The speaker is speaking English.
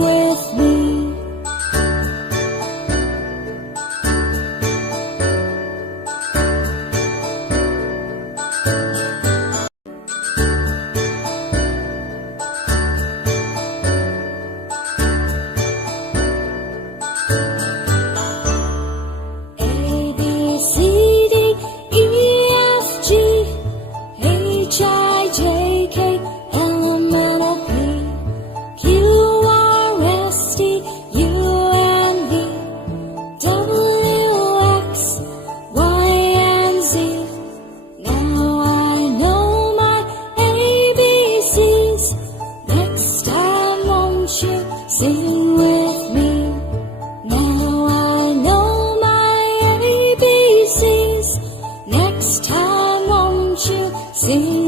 with me. A, B, C, D, E, F, G, H, I, J, K, L, M, N, O, P, Q, R, S, T, U, and V, W, X, Y, and Z. Now I know my ABCs. Next time won't you sing with me? Now I know my ABCs. Next time won't you sing